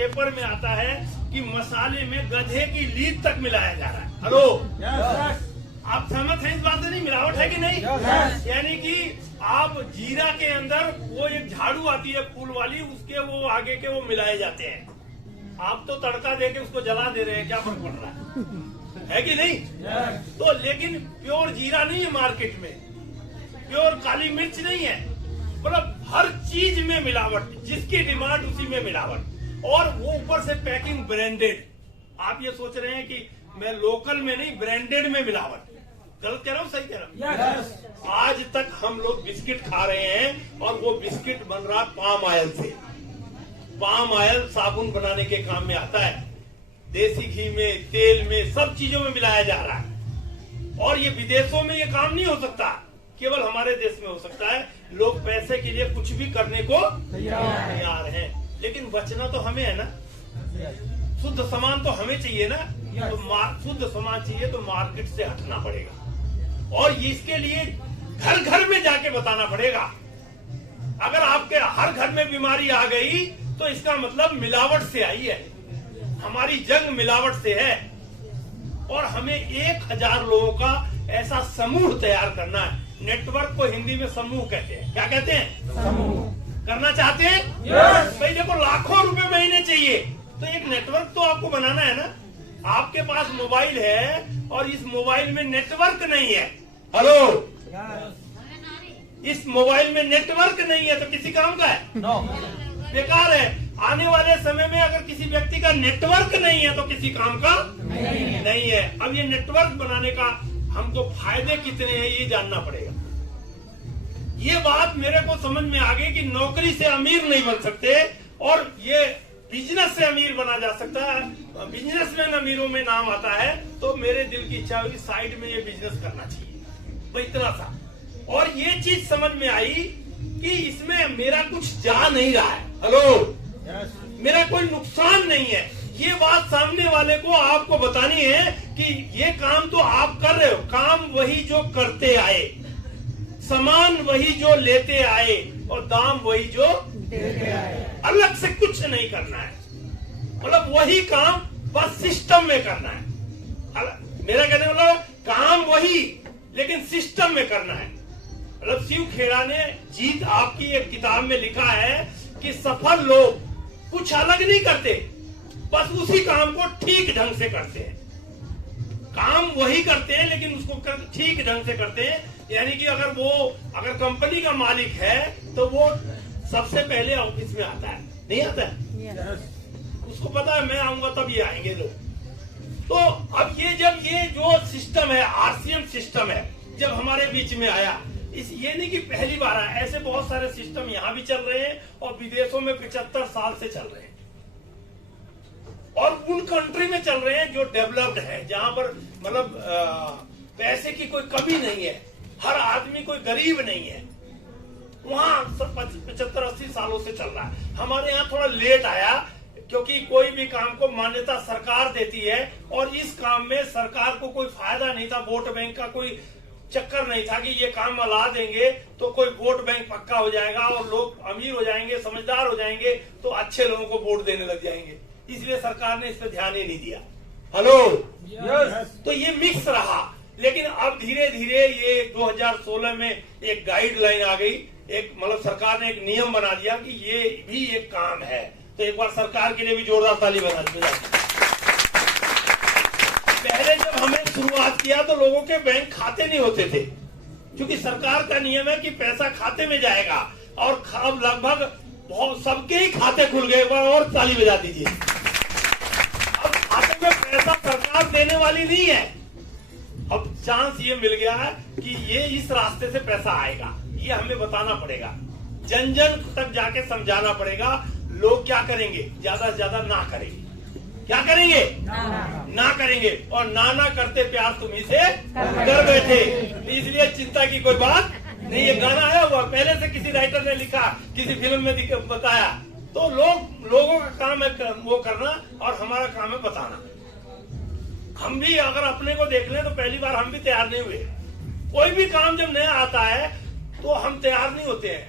Paper में आता है कि मसाले में गधे की लीद तक मिलाया जा रहा है। हेलो, आप सहमत हैं इस बात से? नहीं, मिलावट है कि नहीं? यानी कि आप जीरा के अंदर वो एक झाड़ू आती है फूल वाली, उसके वो आगे के वो मिलाए जाते हैं। आप तो तड़का दे के उसको जला दे रहे हैं, क्या फर्क पड़ रहा है कि नहीं? तो लेकिन प्योर जीरा नहीं है मार्केट में, प्योर काली मिर्च नहीं है, मतलब हर चीज में मिलावट, जिसकी डिमांड उसी में मिलावट, और वो ऊपर से पैकिंग ब्रांडेड। आप ये सोच रहे हैं कि मैं लोकल में नहीं, ब्रांडेड में मिलावट। गलत कह रहा हूँ, सही कह रहा हूँ? आज तक हम लोग बिस्किट खा रहे हैं और वो बिस्किट बन रहा पाम ऑयल से। पाम ऑयल साबुन बनाने के काम में आता है, देसी घी में, तेल में, सब चीजों में मिलाया जा रहा है। और ये विदेशों में ये काम नहीं हो सकता, केवल हमारे देश में हो सकता है। लोग पैसे के लिए कुछ भी करने को तैयार हैं, लेकिन बचना तो हमें है ना। शुद्ध सामान तो हमें चाहिए ना, तो शुद्ध सामान चाहिए तो मार्केट से हटना पड़ेगा, और इसके लिए घर घर में जाके बताना पड़ेगा। अगर आपके हर घर में बीमारी आ गई तो इसका मतलब मिलावट से आई है। हमारी जंग मिलावट से है, और हमें 1000 लोगों का ऐसा समूह तैयार करना है। नेटवर्क को हिंदी में समूह कहते हैं। क्या कहते हैं? समूह। करना चाहते हैं? भाई देखो, लाखों रुपए महीने चाहिए, तो एक नेटवर्क तो आपको बनाना है ना। आपके पास मोबाइल है और इस मोबाइल में नेटवर्क नहीं है। हेलो, इस मोबाइल में नेटवर्क नहीं है तो किसी काम का है? बेकार है। आने वाले समय में अगर किसी व्यक्ति का नेटवर्क नहीं है तो किसी काम का नहीं है। अब ये नेटवर्क बनाने का हमको फायदे कितने हैं ये जानना पड़ेगा। ये बात मेरे को समझ में आ गई कि नौकरी से अमीर नहीं बन सकते, और ये बिजनेस से अमीर बना जा सकता है। बिजनेस में अमीरों में नाम आता है, तो मेरे दिल की इच्छा हुई साइड में ये बिजनेस करना चाहिए, भाई इतना सा। और ये चीज समझ में आई कि इसमें मेरा कुछ जा नहीं रहा है। हेलो, मेरा कोई नुकसान नहीं है। ये बात सामने वाले को आपको बतानी है कि ये काम तो आप कर रहे हो, काम वही जो करते आए, सामान वही जो लेते आए, और दाम वही जो देते आए। अलग से कुछ नहीं करना है, मतलब वही काम बस सिस्टम में करना है। मेरा कहने वाला काम वही, लेकिन सिस्टम में करना है। मतलब शिव खेड़ा ने जीत आपकी एक किताब में लिखा है कि सफल लोग कुछ अलग नहीं करते, बस उसी काम को ठीक ढंग से करते हैं। काम वही करते हैं लेकिन उसको ठीक ढंग से करते हैं। यानी कि अगर कंपनी का मालिक है तो वो सबसे पहले ऑफिस में आता है, नहीं आता है? उसको पता है मैं आऊंगा तब ये आएंगे लोग। तो अब ये जो सिस्टम है, आरसीएम सिस्टम है, जब हमारे बीच में आया, ये नहीं कि पहली बार आया, ऐसे बहुत सारे सिस्टम यहाँ भी चल रहे हैं और विदेशों में 75 साल से चल रहे हैं, और उन कंट्री में चल रहे हैं जो डेवलप्ड है, जहां पर मतलब पैसे की कोई कमी नहीं है, हर आदमी कोई गरीब नहीं है। वहां 75-80 सालों से चल रहा है। हमारे यहाँ थोड़ा लेट आया, क्योंकि कोई भी काम को मान्यता सरकार देती है, और इस काम में सरकार को कोई फायदा नहीं था। वोट बैंक का कोई चक्कर नहीं था कि ये काम ला देंगे तो कोई वोट बैंक पक्का हो जाएगा और लोग अमीर हो जाएंगे, समझदार हो जाएंगे, तो अच्छे लोगों को वोट देने लग जाएंगे। इसलिए सरकार ने इस पर ध्यान ही नहीं दिया। हेलो, तो ये मिक्स रहा। लेकिन अब धीरे धीरे ये 2016 में एक गाइडलाइन आ गई, एक मतलब सरकार ने एक नियम बना दिया कि ये भी एक काम है। तो एक बार सरकार के लिए भी जोरदार ताली बजा दी। पहले जब हमने शुरुआत किया तो लोगों के बैंक खाते नहीं होते थे, क्योंकि सरकार का नियम है कि पैसा खाते में जाएगा, और अब लगभग बहुत सबके ही खाते खुल गए। एक बार और ताली बजा दीजिए। अब खाते में पैसा सरकार देने वाली नहीं है, अब चांस ये मिल गया है कि ये इस रास्ते से पैसा आएगा। ये हमें बताना पड़ेगा, जन जन तक जाके समझाना पड़ेगा। लोग क्या करेंगे? ज्यादा से ज्यादा ना करेंगे। क्या करेंगे? ना करेंगे, और ना करते प्यार तुम्ही से कर बैठे। इसलिए चिंता की कोई बात नहीं। ये गाना आया हुआ पहले से, किसी राइटर ने लिखा, किसी फिल्म में बताया। तो लोगों का काम है वो करना, और हमारा काम है बताना। हम भी अगर अपने को देख लें तो पहली बार हम भी तैयार नहीं हुए। कोई भी काम जब नया आता है तो हम तैयार नहीं होते हैं।